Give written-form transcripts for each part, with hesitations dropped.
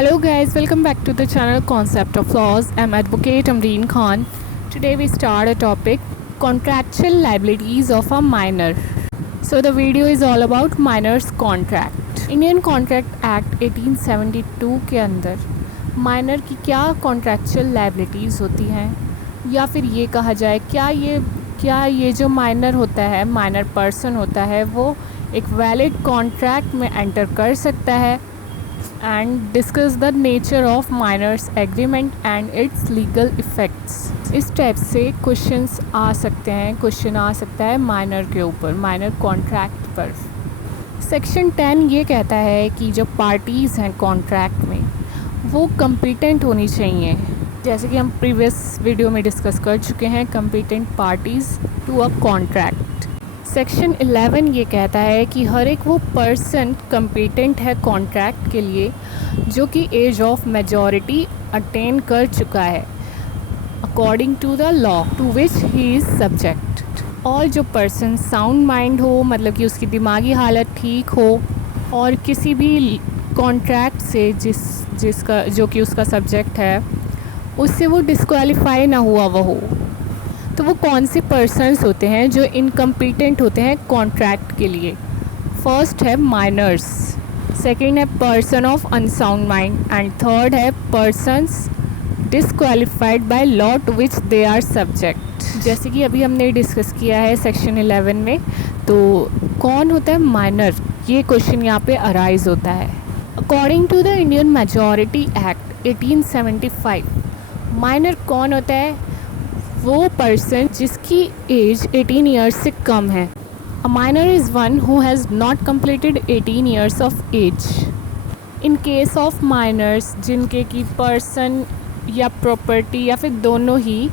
Hello guys, welcome back to the channel Concept of Laws. I'm Advocate Amreen Khan. Today we start a topic, contractual liabilities of a minor. So the video is all about minors contract. Indian Contract Act 1872 के अंदर minor की क्या contractual liabilities होती हैं, या फिर ये कहा जाए क्या ये जो माइनर होता है, माइनर पर्सन होता है, वो एक वैलिड कॉन्ट्रैक्ट में एंटर कर सकता है and discuss the nature of minors agreement and its legal effects. इस टाइप से क्वेश्चन आ सकता है माइनर के ऊपर, माइनर कॉन्ट्रैक्ट पर। सेक्शन 10 ये कहता है कि जो पार्टीज़ हैं कॉन्ट्रैक्ट में वो कम्पिटेंट होनी चाहिए, जैसे कि हम प्रीवियस वीडियो में डिस्कस कर चुके हैं, competent parties to a contract. Section 11 ये कहता है कि हर एक वो पर्सन कम्पिटेंट है कॉन्ट्रैक्ट के लिए जो कि एज ऑफ मेजॉरिटी अटेन कर चुका है according to the law to which he is subject. और जो पर्सन साउंड माइंड हो, मतलब कि उसकी दिमागी हालत ठीक हो और किसी भी कॉन्ट्रैक्ट से जिसका जो कि उसका सब्जेक्ट है उससे वो डिस्क्वालीफाई ना हुआ हो, तो वो कौन से पर्सन्स होते हैं जो इनकम्पिटेंट होते हैं कॉन्ट्रैक्ट के लिए। फर्स्ट है माइनर्स, सेकंड है person of unsound mind and third है persons disqualified by law to which they are subject. जैसे कि अभी हमने डिस्कस किया है सेक्शन 11 में, तो कौन होता है माइनर, ये क्वेश्चन यहाँ पे अराइज होता है। According to the Indian Majority Act 1875, minor कौन होता है? वो पर्सन जिसकी एज 18 ईयर्स से कम है। A minor is one who has not completed 18 years of age. In case of minors जिनके की पर्सन या प्रॉपर्टी या फिर दोनों ही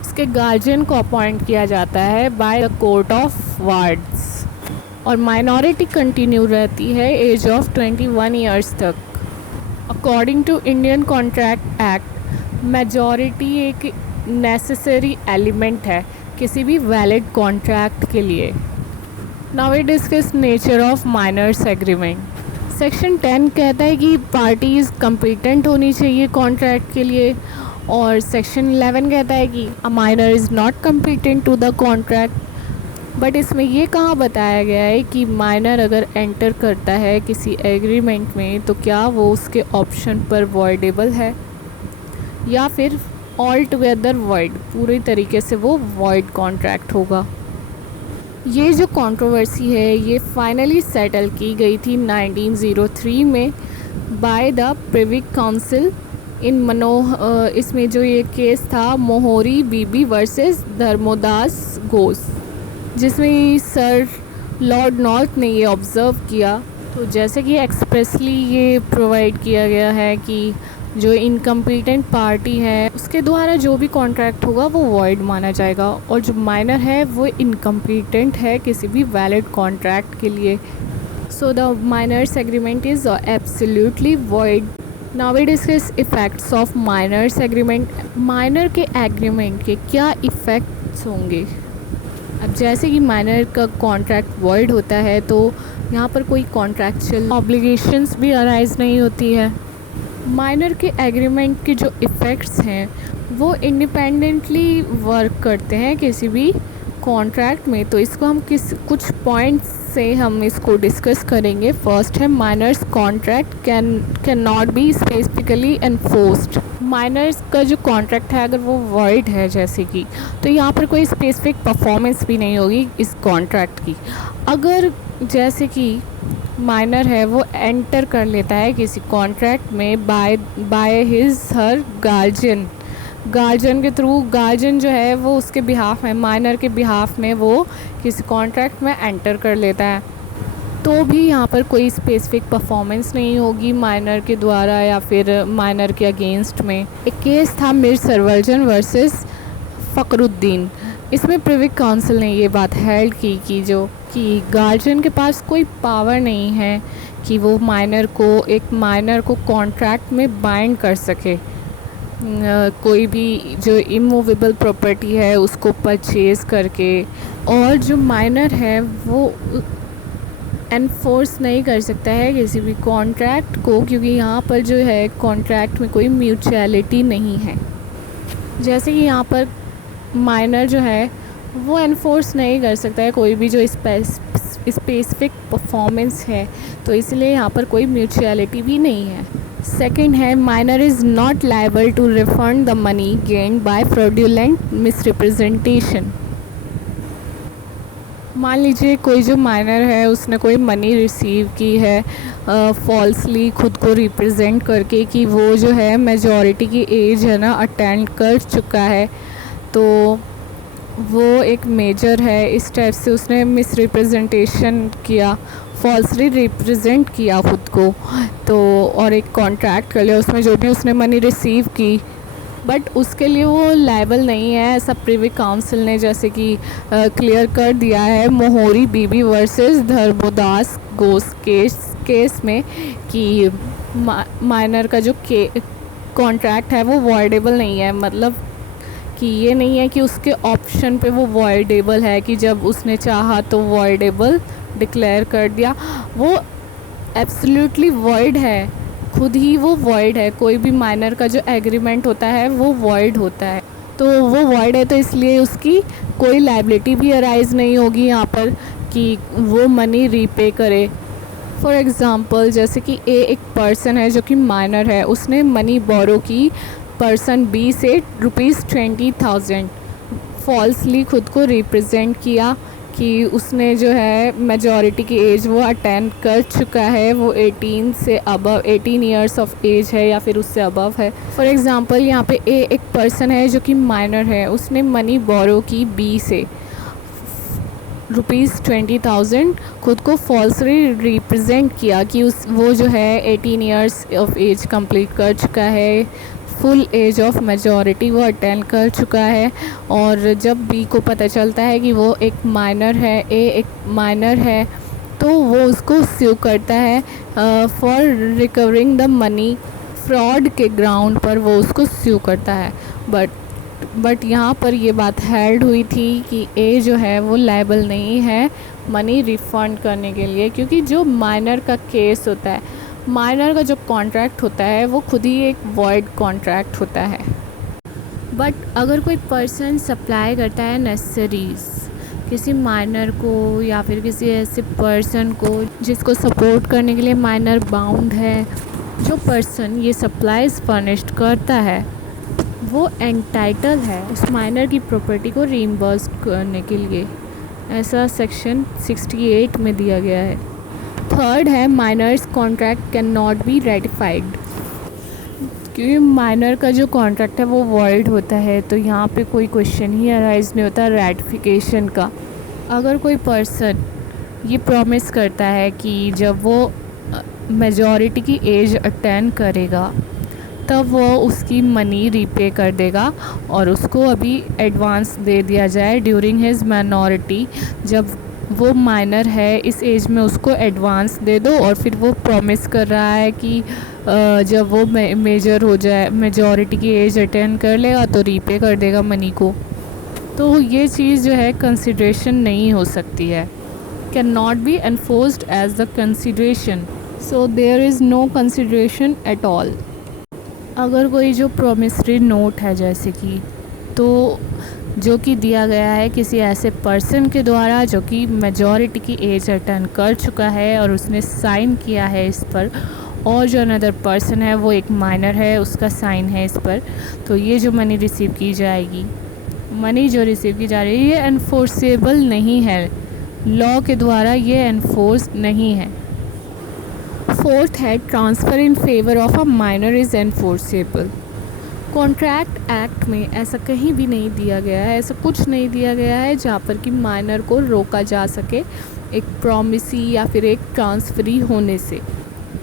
उसके गार्जियन को अपॉइंट किया जाता है by the court of wards, और माइनॉरिटी कंटिन्यू रहती है एज ऑफ 21 ईयर्स तक। According to Indian Contract Act, majority एक नेसेसरी एलिमेंट है किसी भी वैलिड कॉन्ट्रैक्ट के लिए। Now we discuss nature of minors agreement. Section 10 कहता है कि पार्टीज़ कम्पिटेंट होनी चाहिए कॉन्ट्रैक्ट के लिए, और सेक्शन 11 कहता है कि a minor is not competent to the contract. But इसमें ये कहाँ बताया गया है कि माइनर अगर एंटर करता है किसी एग्रीमेंट में तो क्या वो उसके ऑप्शन पर वॉइडेबल है या फिर ऑल टुगेदर वॉइड, पूरी तरीके से वो वॉइड कॉन्ट्रैक्ट होगा। ये जो कंट्रोवर्सी है ये फाइनली सेटल की गई थी 1903 में बाय द प्रिवी काउंसिल इन इसमें जो ये केस था मोहरी बीबी वर्सेस धर्मोदास घोष, जिसमें सर लॉर्ड नॉर्थ ने ये ऑब्ज़र्व किया। तो जैसे कि एक्सप्रेसली ये प्रोवाइड किया गया है कि जो इनकम्पिटेंट पार्टी है उसके द्वारा जो भी कॉन्ट्रैक्ट होगा वो वॉइड माना जाएगा, और जो माइनर है वो इनकम्पिटेंट है किसी भी वैलिड कॉन्ट्रैक्ट के लिए। So the minors agreement is absolutely void. Now we discuss effects of minors agreement. Minor के एग्रीमेंट के क्या इफ़ेक्ट्स होंगे? अब जैसे कि माइनर का कॉन्ट्रैक्ट वॉइड होता है तो यहाँ पर कोई कॉन्ट्रैक्चुअल ऑब्लिगेशंस भी अराइज नहीं होती है। माइनर के एग्रीमेंट के जो इफ़ेक्ट्स हैं वो इंडिपेंडेंटली वर्क करते हैं किसी भी कॉन्ट्रैक्ट में, तो इसको हम कुछ पॉइंट्स से हम इसको डिस्कस करेंगे। फर्स्ट है minors contract can not be specifically enforced. Minors का जो कॉन्ट्रैक्ट है अगर वो वॉइड है जैसे कि, तो यहाँ पर कोई स्पेसिफिक परफॉर्मेंस भी नहीं होगी इस कॉन्ट्रैक्ट की। अगर जैसे कि माइनर है वो एंटर कर लेता है किसी कॉन्ट्रैक्ट में बाय हिज हर गार्जियन के थ्रू, गार्जियन जो है वो उसके बिहाफ में, माइनर के बिहाफ में वो किसी कॉन्ट्रैक्ट में एंटर कर लेता है, तो भी यहाँ पर कोई स्पेसिफिक परफॉर्मेंस नहीं होगी माइनर के द्वारा या फिर माइनर के अगेंस्ट में। एक केस था मिर सरवरजन वर्सेस फ़खरुद्दीन। इसमें प्रिवी काउंसिल ने ये बात हेल्ड की कि गार्जियन के पास कोई पावर नहीं है कि वो एक माइनर को कॉन्ट्रैक्ट में बाइंड कर सके, कोई भी जो इमूवेबल प्रॉपर्टी है उसको परचेज़ करके। और जो माइनर है वो एनफोर्स नहीं कर सकता है किसी भी कॉन्ट्रैक्ट को, क्योंकि यहाँ पर जो है कॉन्ट्रैक्ट में कोई म्यूचुअलिटी नहीं है। जैसे कि यहाँ पर माइनर जो है वो एनफोर्स नहीं कर सकता है कोई भी जो स्पेसिफिक परफॉर्मेंस है, तो इसलिए यहाँ पर कोई म्यूचुअलिटी भी नहीं है। सेकंड है, minor is not liable to refund the money gained by fraudulent misrepresentation. मान लीजिए कोई जो माइनर है उसने कोई मनी रिसीव की है फॉल्सली खुद को रिप्रेजेंट करके कि वो जो है मेजॉरिटी की एज है ना अटेंड कर चुका है, तो वो एक मेजर है। इस टाइप से उसने मिस रिप्रेजेंटेशन किया, फॉल्सली रिप्रेजेंट किया खुद को, तो और एक कॉन्ट्रैक्ट कर लिया उसमें जो भी उसने मनी रिसीव की, बट उसके लिए वो लायबल नहीं है। ऐसा प्रीवी काउंसिल ने जैसे कि क्लियर कर दिया है मोहोरी बीबी वर्सेस धर्मोदास घोष केस में कि माइनर का जो कॉन्ट्रैक्ट है वो वॉइडेबल नहीं है। मतलब कि ये नहीं है कि उसके ऑप्शन पे वो वॉइडेबल है कि जब उसने चाहा तो वॉइडेबल डिक्लेयर कर दिया, वो एब्सोल्युटली वॉइड है, खुद ही वो वॉइड है। कोई भी माइनर का जो एग्रीमेंट होता है वो वॉइड होता है, तो वो वॉइड है, तो इसलिए उसकी कोई लायबिलिटी भी अराइज नहीं होगी यहाँ पर कि वो मनी रीपे करे। फॉर एग्ज़ाम्पल जैसे कि एक पर्सन है जो कि माइनर है, उसने मनी बोरो की पर्सन बी से ₹20,000 फॉल्सली खुद को रिप्रेजेंट किया कि उसने जो है मेजॉरिटी की एज वो अटेंड कर चुका है, वो 18 से अबव 18 ईयर्स ऑफ एज है या फिर उससे अबव है। फॉर एग्ज़ाम्पल यहाँ पे एक पर्सन है जो कि माइनर है, उसने मनी बोरो की बी से ₹20,000 खुद को फॉल्सली रिप्रेजेंट किया कि वो जो है 18 ईयर्स ऑफ एज कंप्लीट कर चुका है, फुल एज ऑफ मेजॉरिटी वो अटेंड कर चुका है। और जब बी को पता चलता है कि वो एक माइनर है, एक माइनर है, तो वो उसको स्यू करता है for recovering the money. Fraud के ग्राउंड पर वो उसको स्यू करता है। बट यहाँ पर ये बात हेल्ड हुई थी कि ए जो है वो लायबल नहीं है मनी रिफ़ंड करने के लिए, क्योंकि जो माइनर का केस होता है, माइनर का जो कॉन्ट्रैक्ट होता है वो खुद ही एक वॉइड कॉन्ट्रैक्ट होता है। बट अगर कोई पर्सन सप्लाई करता है नेसेसरीज़ किसी माइनर को या फिर किसी ऐसे पर्सन को जिसको सपोर्ट करने के लिए माइनर बाउंड है, जो पर्सन ये सप्लाईज फर्निश्ड करता है वो एंटाइटल है उस माइनर की प्रॉपर्टी को रीइंबर्स करने के लिए। ऐसा सेक्शन 68 में दिया गया है। थर्ड है, minors contract can not be ratified. क्योंकि माइनर का जो कॉन्ट्रैक्ट है वो वॉइड होता है, तो यहाँ पे कोई क्वेश्चन ही अराइज नहीं होता रेटिफिकेशन का। अगर कोई पर्सन ये प्रॉमिस करता है कि जब वो मेजॉरिटी की एज अटेंड करेगा तब वो उसकी मनी रीपे कर देगा और उसको अभी एडवांस दे दिया जाए ड्यूरिंग हिज माइनॉरिटी, जब वो माइनर है इस एज में उसको एडवांस दे दो, और फिर वो प्रॉमिस कर रहा है कि जब वो मेजर हो जाए, मेजॉरिटी की एज अटेंड कर लेगा तो रीपे कर देगा मनी को, तो ये चीज़ जो है कंसिडरेशन नहीं हो सकती है, can not be enforced as the consideration, so there is no consideration at all. अगर कोई जो प्रोमिसरी नोट है जैसे कि, तो जो कि दिया गया है किसी ऐसे पर्सन के द्वारा जो कि मेजॉरिटी की एज अटेंड कर चुका है और उसने साइन किया है इस पर, और जो अनदर पर्सन है वो एक माइनर है, उसका साइन है इस पर, तो ये जो मनी रिसीव की जाएगी, मनी जो रिसीव की जा रही है ये एनफोर्सेबल नहीं है, लॉ के द्वारा ये एनफोर्स नहीं है। फोर्थ है, transfer in favour of a minor is enforceable. Contract act में ऐसा कहीं भी नहीं दिया गया है, ऐसा कुछ नहीं दिया गया है जहाँ पर कि माइनर को रोका जा सके एक प्रॉमिसी या फिर एक ट्रांसफरी होने से।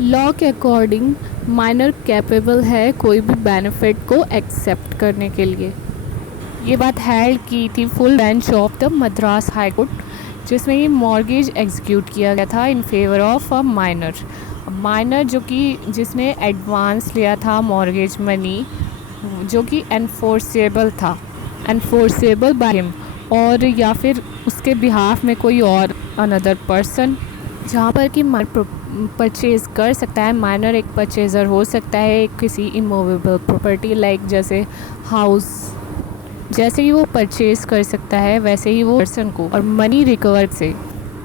लॉ के अकॉर्डिंग माइनर कैपेबल है कोई भी बेनिफिट को एक्सेप्ट करने के लिए। ये बात हेल्ड की थी full bench of the Madras high court, जिसमें ये मॉर्गेज एग्जीक्यूट किया गया था in favour of a minor. Minor जो कि जिसने एडवांस लिया था मॉर्गेज मनी, जो कि एनफोर्सेबल था, एनफोर्सेबल बाय हिम, और या फिर उसके बिहाफ में कोई और अनदर पर्सन जहाँ पर कि परचेज़ कर सकता है। माइनर एक परचेज़र हो सकता है किसी इमूवेबल प्रॉपर्टी लाइक जैसे हाउस। जैसे ही वो परचेज़ कर सकता है वैसे ही वो पर्सन को और मनी रिकवर से।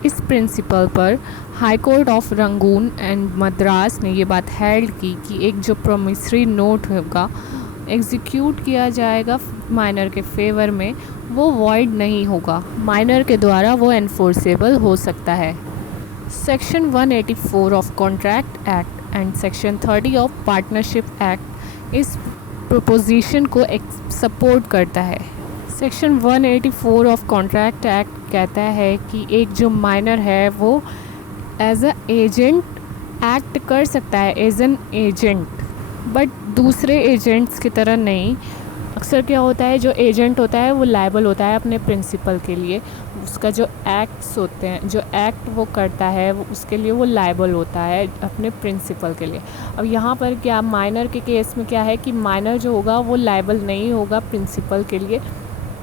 इस प्रिंसिपल पर high court of Rangoon and Madras ने ये बात हेल्ड की कि एक जो प्रोमिसरी नोट होगा एग्जीक्यूट किया जाएगा माइनर के फेवर में, वो वॉइड नहीं होगा, माइनर के द्वारा वो एनफोर्सेबल हो सकता है। Section 184 of contract act and section 30 of partnership act इस प्रोपोजिशन को सपोर्ट करता है। सेक्शन 184 ऑफ कॉन्ट्रैक्ट एक्ट कहता है कि एक जो माइनर है वो एज अ एजेंट एक्ट कर सकता है, एज एन एजेंट, बट दूसरे एजेंट्स की तरह नहीं। अक्सर क्या होता है, जो एजेंट होता है वो लायबल होता है अपने प्रिंसिपल के लिए, उसका जो एक्ट्स होते हैं, जो एक्ट वो करता है वो उसके लिए वो लायबल होता है अपने प्रिंसिपल के लिए। अब यहाँ पर क्या माइनर के केस में क्या है कि माइनर जो होगा वो लायबल नहीं होगा प्रिंसिपल के लिए,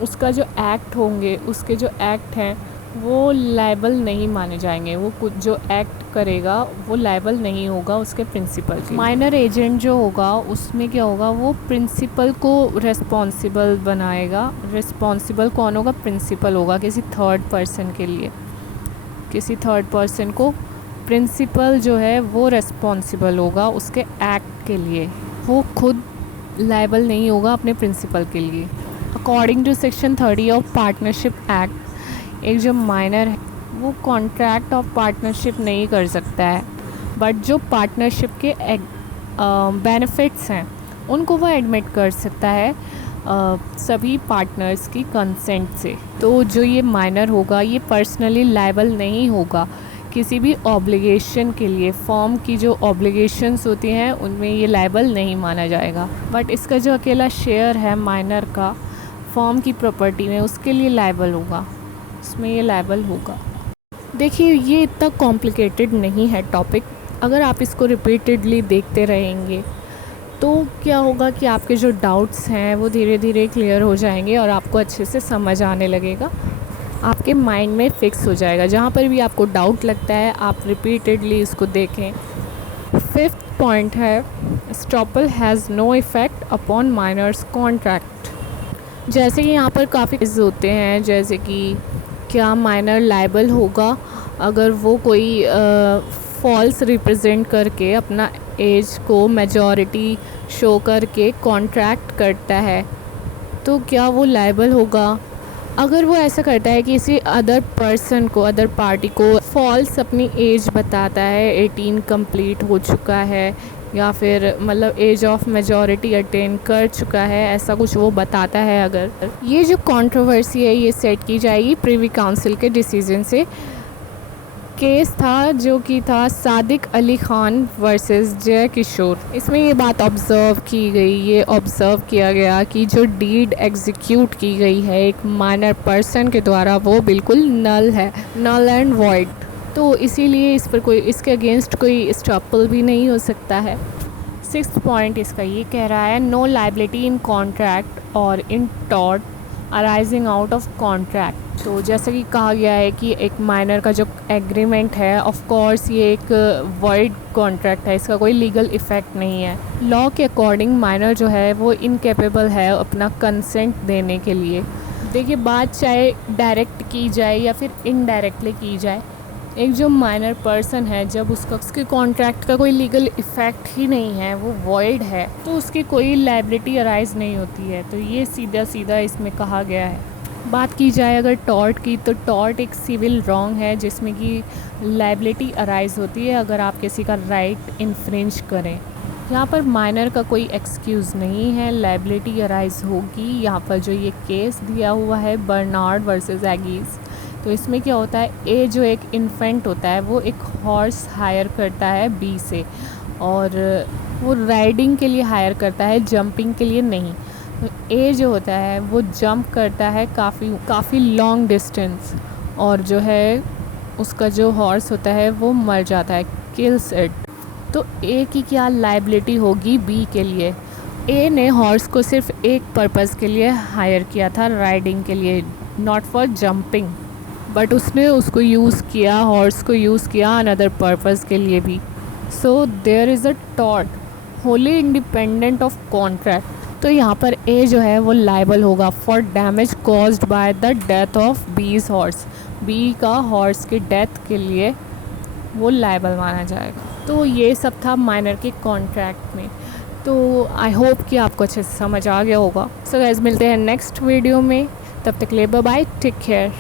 उसका जो एक्ट होंगे, उसके जो एक्ट हैं वो लायबल नहीं माने जाएंगे, वो कुछ जो एक्ट करेगा वो लायबल नहीं होगा उसके प्रिंसिपल के। माइनर एजेंट जो होगा उसमें क्या होगा, वो प्रिंसिपल को रिस्पॉन्सिबल बनाएगा। रिस्पॉन्सिबल कौन होगा? प्रिंसिपल होगा किसी थर्ड पर्सन के लिए, किसी थर्ड पर्सन को प्रिंसिपल जो है वो रिस्पॉन्सिबल होगा उसके एक्ट के लिए, वो खुद लायबल नहीं होगा अपने प्रिंसिपल के लिए। According to section 30 of partnership act, एक जो माइनर है वो कॉन्ट्रैक्ट ऑफ पार्टनरशिप नहीं कर सकता है, बट जो पार्टनरशिप के बेनिफिट्स हैं उनको वो एडमिट कर सकता है सभी पार्टनर्स की कंसेंट से। तो जो ये माइनर होगा ये पर्सनली लायबल नहीं होगा किसी भी ऑब्लिगेशन के लिए। फॉर्म की जो ऑब्लिगेशंस होती हैं उनमें ये लायबल नहीं माना जाएगा, बट इसका जो अकेला शेयर है माइनर का फॉर्म की प्रॉपर्टी में, उसके लिए लायबल होगा, उसमें ये लायबल होगा। देखिए ये इतना कॉम्प्लिकेटेड नहीं है टॉपिक, अगर आप इसको रिपीटेडली देखते रहेंगे तो क्या होगा कि आपके जो डाउट्स हैं वो धीरे धीरे क्लियर हो जाएंगे और आपको अच्छे से समझ आने लगेगा, आपके माइंड में फिक्स हो जाएगा। जहाँ पर भी आपको डाउट लगता है आप रिपीटेडली इसको देखें। 5th पॉइंट है, estoppel has no effect upon minors contract. जैसे कि यहाँ पर काफ़ी चीज़ होते हैं, जैसे कि क्या माइनर लायबल होगा अगर वो कोई फॉल्स रिप्रेजेंट करके अपना एज को मेजॉरिटी शो करके कॉन्ट्रैक्ट करता है, तो क्या वो लायबल होगा? अगर वो ऐसा करता है कि किसी अदर पर्सन को, अदर पार्टी को फॉल्स अपनी एज बताता है, 18 कंप्लीट हो चुका है या फिर मतलब एज ऑफ मेजॉरिटी अटेन कर चुका है, ऐसा कुछ वो बताता है, अगर ये जो कंट्रोवर्सी है ये सेट की जाएगी प्रिवी काउंसिल के डिसीजन से। केस था जो कि था सादिक अली ख़ान वर्सेस जय किशोर। इसमें ये बात ऑब्ज़र्व की गई, ये ऑब्ज़र्व किया गया कि जो डीड एग्जीक्यूट की गई है एक माइनर पर्सन के द्वारा वो बिल्कुल नल है, नल एंड वॉइड। तो इसीलिए इस पर कोई, इसके अगेंस्ट कोई एस्टॉपल भी नहीं हो सकता है। 6th पॉइंट इसका ये कह रहा है, नो लायबिलिटी इन कॉन्ट्रैक्ट और in tort arising out of contract. तो जैसे कि कहा गया है कि एक माइनर का जो एग्रीमेंट है, ऑफ कोर्स ये एक वॉइड कॉन्ट्रैक्ट है, इसका कोई लीगल इफ़ेक्ट नहीं है। लॉ के अकॉर्डिंग माइनर जो है वो इनकेपेबल है अपना कंसेंट देने के लिए। देखिए बात चाहे डायरेक्ट की जाए या फिर इनडायरेक्टली की जाए, एक जो माइनर पर्सन है जब उसके कॉन्ट्रैक्ट का कोई लीगल इफ़ेक्ट ही नहीं है, वो वॉइड है, तो उसकी कोई लायबिलिटी अराइज नहीं होती है। तो ये सीधा सीधा इसमें कहा गया है। बात की जाए अगर टॉर्ट की, तो टॉर्ट एक सिविल रॉन्ग है जिसमें कि लायबिलिटी अराइज होती है अगर आप किसी का राइट इन्फ्रिंज करें। यहाँ पर माइनर का कोई एक्सक्यूज़ नहीं है, लायबिलिटी अराइज होगी। यहाँ पर जो ये केस दिया हुआ है बर्नार्ड वर्सेस एगीज़, तो इसमें क्या होता है, ए जो एक इन्फेंट होता है वो एक हॉर्स हायर करता है बी से, और वो राइडिंग के लिए हायर करता है, जंपिंग के लिए नहीं। तो ए जो होता है वो जंप करता है काफ़ी लॉन्ग डिस्टेंस, और जो है उसका जो हॉर्स होता है वो मर जाता है, किल्स इट। तो ए की क्या लायबिलिटी होगी बी के लिए? ए ने हॉर्स को सिर्फ एक पर्पज़ के लिए हायर किया था, राइडिंग के लिए, नॉट फॉर जंपिंग। बट उसने उसको यूज़ किया, हॉर्स को यूज़ किया अनदर पर्पज़ के लिए भी। सो देयर इज़ अ टॉट होली इंडिपेंडेंट ऑफ कॉन्ट्रैक्ट। तो यहाँ पर ए जो है वो लाइबल होगा for damage caused by the death of B's horse. B का हॉर्स की डेथ के लिए वो लाइबल माना जाएगा। तो ये सब था माइनर के कॉन्ट्रैक्ट में। तो आई होप कि आपको अच्छे से समझ आ गया होगा। सो गाइस मिलते हैं नेक्स्ट वीडियो में, तब तक के लिए बाय बाय, टेक केयर।